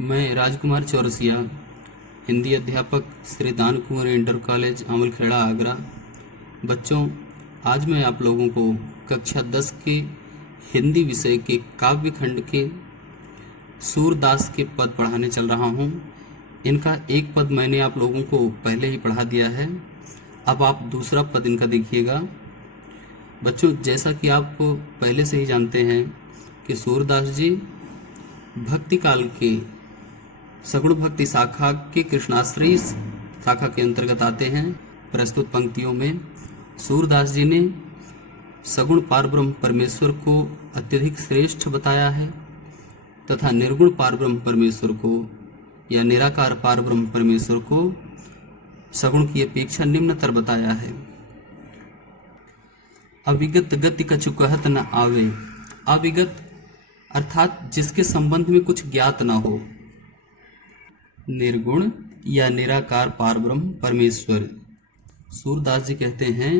मैं राजकुमार चौरसिया, हिंदी अध्यापक श्री दान कुंवर इंटर कॉलेज आमलखेड़ा आगरा। बच्चों, आज मैं आप लोगों को कक्षा 10 के हिंदी विषय के काव्य खंड के सूरदास के पद पढ़ाने चल रहा हूँ। इनका एक पद मैंने आप लोगों को पहले ही पढ़ा दिया है। अब आप दूसरा पद इनका देखिएगा। बच्चों, जैसा कि आप पहले से ही जानते हैं कि सूरदास जी भक्ति काल के सगुण भक्ति शाखा के कृष्णाश्रयी शाखा के अंतर्गत आते हैं। प्रस्तुत पंक्तियों में सूरदास जी ने सगुण पारब्रह्म परमेश्वर को अत्यधिक श्रेष्ठ बताया है तथा निर्गुण पारब्रह्म परमेश्वर को या निराकार पारब्रह्म परमेश्वर को सगुण की अपेक्षा निम्नतर बताया है। अविगत गति कछु कहत न आवे। अविगत अर्थात जिसके संबंध में कुछ ज्ञात न हो। निर्गुण या निराकार पारब्रह्म परमेश्वर। सूरदास जी कहते हैं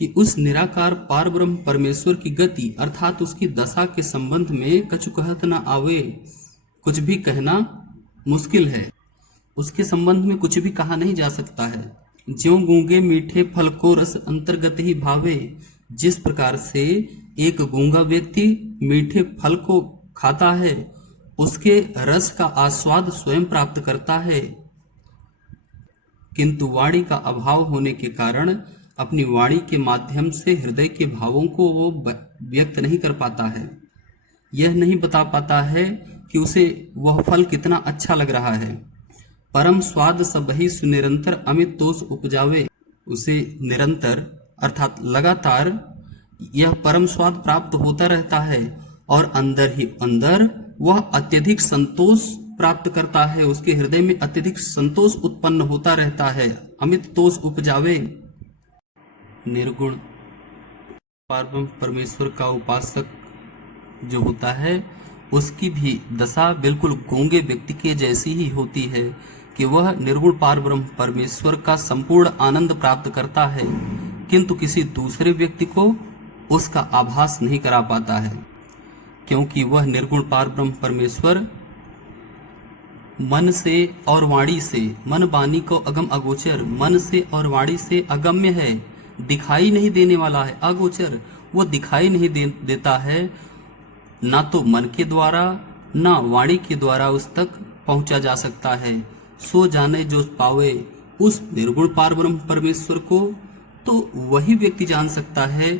कि उस निराकार पारब्रह्म परमेश्वर की गति अर्थात उसकी दशा के संबंध में कछु कहत न आवे। कुछ भी कहना मुश्किल है। उसके संबंध में कुछ भी कहा नहीं जा सकता है। ज्यों गूंगे मीठे फल को रस अंतर्गत ही भावे। जिस प्रकार से एक गूंगा व्यक्ति मीठे फल को खाता है, उसके रस का आस्वाद स्वयं प्राप्त करता है, किंतु वाणी का अभाव होने के कारण अपनी वाणी के माध्यम से हृदय के भावों को वो व्यक्त नहीं कर पाता है। यह नहीं बता पाता है कि उसे वह फल कितना अच्छा लग रहा है। परम स्वाद सबहि सुनिरंतर अमित तोष उपजावे। उसे निरंतर अर्थात लगातार यह परम स्वाद प्राप्त होता रहता है और अंदर ही अंदर वह अत्यधिक संतोष प्राप्त करता है। उसके हृदय में अत्यधिक संतोष उत्पन्न होता रहता है। अमित तोष उपजावे। निर्गुण पारब्रह्म परमेश्वर का उपासक जो होता है, उसकी भी दशा बिल्कुल गूंगे व्यक्ति के जैसी ही होती है कि वह निर्गुण पारब्रह्म परमेश्वर का संपूर्ण आनंद प्राप्त करता है, किंतु किसी दूसरे व्यक्ति को उसका आभास नहीं करा पाता है, क्योंकि वह निर्गुण पारब्रह्म परमेश्वर मन से और वाणी से, मन वाणी को अगम अगोचर, मन से और वाणी से अगम्य है, दिखाई नहीं देने वाला है, अगोचर। वो दिखाई नहीं देता है, ना तो मन के द्वारा ना वाणी के द्वारा उस तक पहुंचा जा सकता है। सो जाने जो पावे उस निर्गुण पारब्रह्म परमेश्वर को तो वही व्यक्ति जान सकता है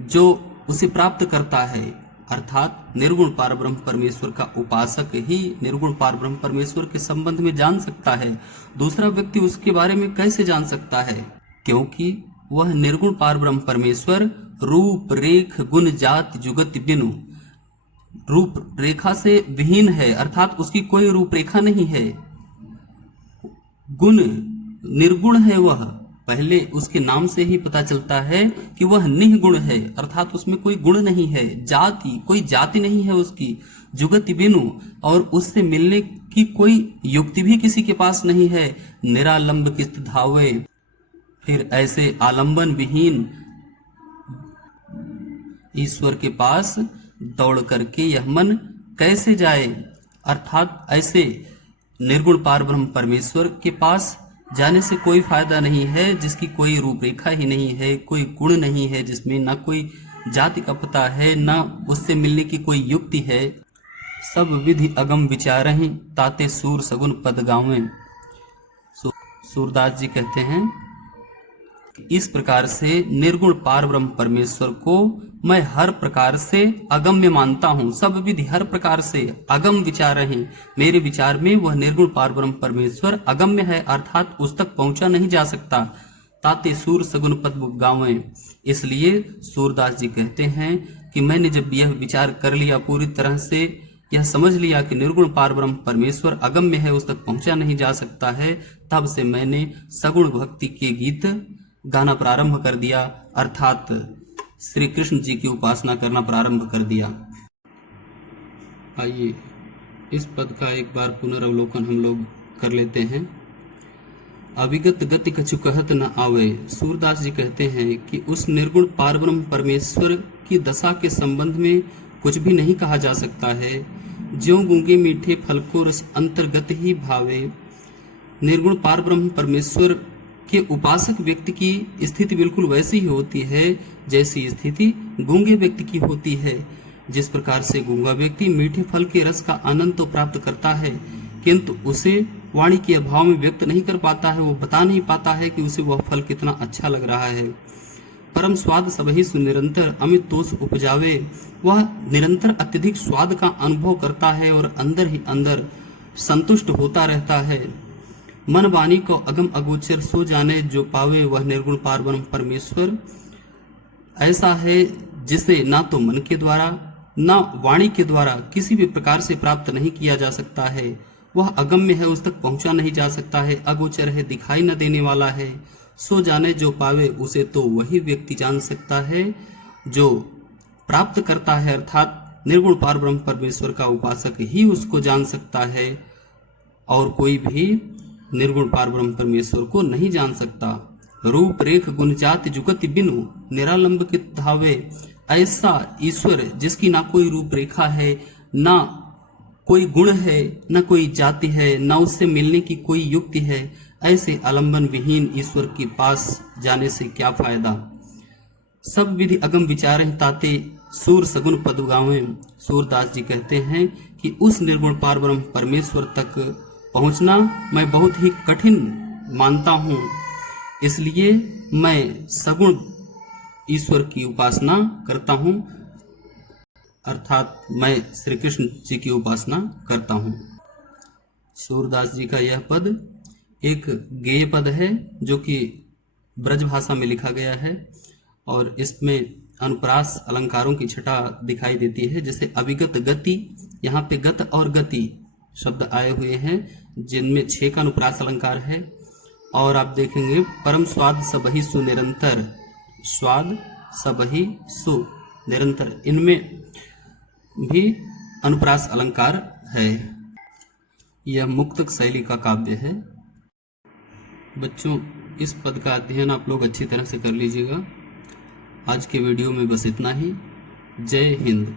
जो उसे प्राप्त करता है। अर्थात निर्गुण पारब्रह्म परमेश्वर का उपासक ही निर्गुण पारब्रह्म परमेश्वर के संबंध में जान सकता है। दूसरा व्यक्ति उसके बारे में कैसे जान सकता है? क्योंकि वह निर्गुण पारब्रह्म परमेश्वर रूप रेख गुण जात जुगत बिनु, रूप रेखा से विहीन है, अर्थात उसकी कोई रूपरेखा नहीं है। गुण निर्गुण है। वह पहले उसके नाम से ही पता चलता है कि वह निगुण है, अर्थात उसमें कोई गुण नहीं है। जाति, कोई जाति नहीं है उसकी। जुगति बिनु, और उससे मिलने की कोई युक्ति भी किसी के पास नहीं है। निरालंब किस्त धावे। फिर ऐसे आलंबन विहीन ईश्वर के पास दौड़ करके यह मन कैसे जाए? अर्थात ऐसे निर्गुण पारब्रह्म परमेश्वर के पास जाने से कोई फायदा नहीं है जिसकी कोई रूपरेखा ही नहीं है, कोई गुण नहीं है, जिसमें ना कोई जाति का पता है, ना उससे मिलने की कोई युक्ति है। सब विधि अगम विचारहि ताते सूर सगुन पद गावें। सूरदास जी कहते हैं, इस प्रकार से निर्गुण पारब्रह्म परमेश्वर को मैं हर प्रकार से अगम्य मानता हूँ। सब विधि हर प्रकार से अगम विचार है। मेरे विचार में वह निर्गुण पारब्रह्म परमेश्वर अगम्य है, अर्थात उस तक पहुंचा नहीं जा सकता। ताते सूर सगुन पद गावें। इसलिए सूरदास जी कहते हैं कि मैंने जब यह विचार कर लिया, पूरी तरह से यह समझ लिया कि निर्गुण पारब्रह्म परमेश्वर अगम्य है, उस तक पहुंचा नहीं जा सकता है, तब से मैंने सगुण भक्ति के गीत गाना प्रारंभ कर दिया, अर्थात श्री कृष्ण जी की उपासना करना प्रारंभ कर दिया। आइए इस पद का एक बार पुनर्वलोकन हम लोग कर लेते हैं। अविगत गति कछु कहत न आवे। सूरदास जी कहते हैं कि उस निर्गुण पारब्रह्म परमेश्वर की दशा के संबंध में कुछ भी नहीं कहा जा सकता है, ज्यों गूंगे मीठे फल को रस अंतर्गत ही भावे। निर्गुण पार ब्रह्म परमेश्वर के उपासक व्यक्ति की स्थिति बिल्कुल वैसी ही होती है जैसी स्थिति गूंगे व्यक्ति की होती है। जिस प्रकार से गूंगा व्यक्ति मीठे फल के रस का आनंद तो प्राप्त करता है, किंतु उसे वाणी के अभाव में व्यक्त नहीं कर पाता है, वो बता नहीं पाता है कि उसे वह फल कितना अच्छा लग रहा है। परम स्वाद सबहि सुनिरंतर अमित दोष उपजावे। वह निरंतर अत्यधिक स्वाद का अनुभव करता है और अंदर ही अंदर संतुष्ट होता रहता है। मन वाणी को अगम अगोचर सो जाने जो पावे, वह निर्गुण पार ब्रह्म परमेश्वर ऐसा है जिसे ना तो मन के द्वारा ना वाणी के द्वारा किसी भी प्रकार से प्राप्त नहीं किया जा सकता है। वह अगम्य है, उस तक पहुंचा नहीं जा सकता है, अगोचर है, दिखाई न देने वाला है। सो जाने जो पावे, उसे तो वही व्यक्ति जान सकता है जो प्राप्त करता है, अर्थात निर्गुण पार ब्रह्म परमेश्वर का उपासक ही उसको जान सकता है और कोई भी निर्गुण पार ब्रह्म परमेश्वर को नहीं जान सकता। रूप रेख गुण जाति जुगति बिनु निरालंब के धावे। ऐसा ईश्वर जिसकी ना कोई रूप रेखा है, ना कोई गुण है, न कोई जाति है, न उससे मिलने की कोई युक्ति है, ऐसे आलंबन विहीन ईश्वर के पास जाने से क्या फायदा। सब विधि अगम विचार ताते सूर सगुन पद गावे। सूरदास जी कहते हैं कि उस निर्गुण पार ब्रह्म परमेश्वर तक पहुंचना मैं बहुत ही कठिन मानता हूँ, इसलिए मैं सगुण ईश्वर की उपासना करता हूँ, अर्थात मैं श्री कृष्ण जी की उपासना करता हूँ। सूरदास जी का यह पद एक गेय पद है जो कि ब्रज भाषा में लिखा गया है और इसमें अनुप्रास अलंकारों की छटा दिखाई देती है। जैसे अविगत गति, यहाँ पे गत और गति शब्द आए हुए हैं जिनमें 6 का अनुप्रास अलंकार है। और आप देखेंगे परम स्वाद सबहि सु निरंतर, स्वाद सबहि सु निरंतर, इनमें भी अनुप्रास अलंकार है। यह मुक्तक शैली का काव्य है। बच्चों, इस पद का अध्ययन आप लोग अच्छी तरह से कर लीजिएगा। आज के वीडियो में बस इतना ही। जय हिंद।